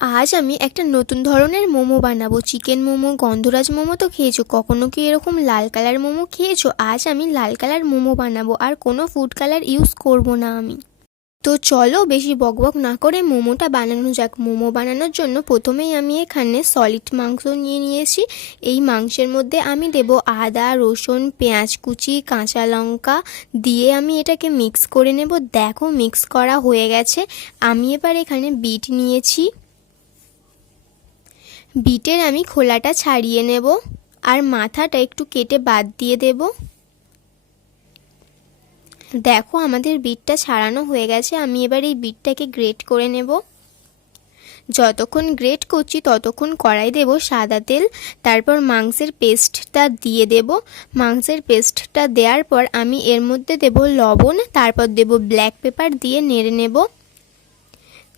আজ আমি একটা নতুন ধরনের মোমো বানাবো। চিকেন মোমো, গন্ধরাজ মোমো তো খেয়েছো। কখনো কি এরকম লাল কালার মোমো খেয়েছো? আজ আমি লাল কালার মোমো বানাবো আর কোনো ফুড কালার ইউজ করব না আমি। তো চলো বেশি বকবক না করে মোমোটা বানানো যাক। মোমো বানানোর জন্য প্রথমেই আমি এখানে সলিড মাংস নিয়ে নিয়েছি। এই মাংসের মধ্যে আমি দেব আদা, রসুন, পেঁয়াজ কুচি, কাঁচা লঙ্কা দিয়ে আমি এটাকে মিক্স করে নেব। দেখো মিক্স করা হয়ে গেছে। আমি এবার এখানে বিট নিয়েছি। বিটের আমি খোলাটা ছাড়িয়ে নেব আর মাথাটা একটু কেটে বাদ দিয়ে দেব। দেখো আমাদের বিটটা ছাড়ানো হয়ে গেছে, আমি এবার এই বিটটাকে গ্রেট করে নেব। যতক্ষণ গ্রেট করছি ততক্ষণ কড়াই দেব সাদা তেল, তারপর মাংসের পেস্টটা দিয়ে দেব। মাংসের পেস্টটা দেওয়ার পর আমি এর মধ্যে দেব লবণ, তারপর দেব ব্ল্যাক পেপার দিয়ে নেড়ে নেব।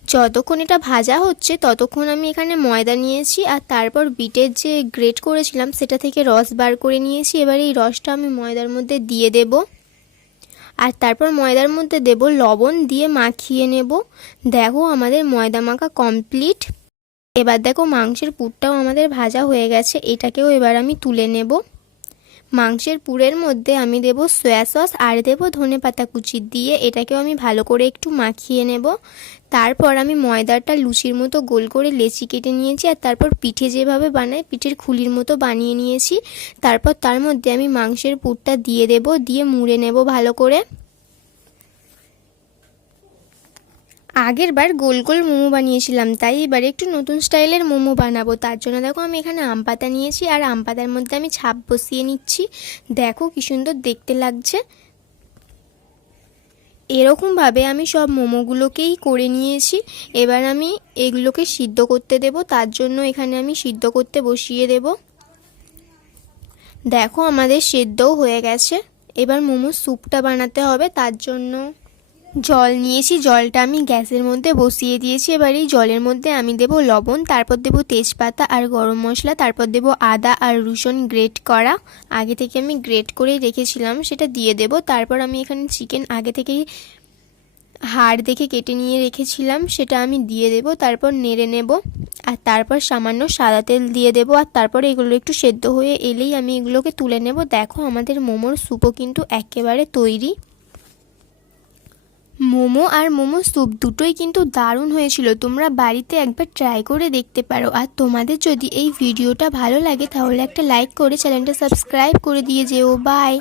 যতক্ষণ এটা ভাজা হচ্ছে, ততক্ষণ আমি এখানে ময়দা নিয়েছি আর তারপর বিটের যে গ্রেট করেছিলাম, সেটা থেকে রস বার করে নিয়েছি। এবার এই রসটা আমি ময়দার মধ্যে দিয়ে দেব। আর তারপর ময়দার মধ্যে দেব লবণ দিয়ে মাখিয়ে নেব। দেখো আমাদের ময়দা মাখা কমপ্লিট এবার দেখো মাংসের পুরটাও আমাদের ভাজা হয়ে গেছে। এটাকেও এবার আমি তুলে নেব। মাংসের পুরের মধ্যে আমি দেব সয়া সস আর দেব ধনে পাতা কুচি দিয়ে এটাকেও আমি ভালো করে একটু মাখিয়ে নেব। তারপর আমি ময়দাটা লুচির মতো গোল করে লেচি কেটে নিয়েছি আর তারপর পিঠে যেভাবে বানাই, পিঠের খুলির মতো বানিয়ে নিয়েছি। তারপর তার মধ্যে আমি মাংসের পুরটা দিয়ে দেব, দিয়ে মুড়ে নেব ভালো করে। আগের বার গোল গোল মোমো বানিয়েছিলাম, তাই এবার একটু নতুন স্টাইলের মোমো বানাবো। তার জন্য দেখো আমি এখানে আম পাতা নিয়েছি, আর আম পাতার মধ্যে আমি ছাপ বসিয়ে নিচ্ছি। দেখো কি সুন্দর দেখতে লাগছে। এরকমভাবে আমি সব মোমোগুলোকেই করে নিয়েছি। এবার আমি এগুলোকে সিদ্ধ করতে দেব, তার জন্য এখানে আমি সিদ্ধ করতে বসিয়ে দেব। দেখো আমাদের সেদ্ধও হয়ে গেছে। এবার মোমো স্যুপটা বানাতে হবে, তার জন্য জল নিয়েছি, জলটা আমি গ্যাসের মধ্যে বসিয়ে দিয়েছি। এবার এই জলের মধ্যে আমি দেব লবণ, তারপর দেব তেজপাতা আর গরম মশলা, তারপর দেব আদা আর রসুন গ্রেট করা। আগে থেকে আমি গ্রেট করেই রেখেছিলাম, সেটা দিয়ে দেব। তারপর আমি এখানে চিকেন আগে থেকেই হাড় দেখে কেটে নিয়ে রেখেছিলাম, সেটা আমি দিয়ে দেব, তারপর নেড়ে নেব। আর তারপর সামান্য সাদা তেল দিয়ে দেব, আর তারপরে এগুলো একটু সেদ্ধ হয়ে এলেই আমি এগুলোকে তুলে নেব। দেখো আমাদের মোমোর স্যুপও কিন্তু একেবারে তৈরি। মোমো আর মোমো স্যুপ দুটোই কিন্তু দারুণ হয়েছিল। তোমরা বাড়িতে একবার ট্রাই করে দেখতে পারো। আর তোমাদের যদি এই ভিডিওটা ভালো লাগে, তাহলে একটা লাইক করে চ্যানেলটা সাবস্ক্রাইব করে দিয়ে যেও। বাই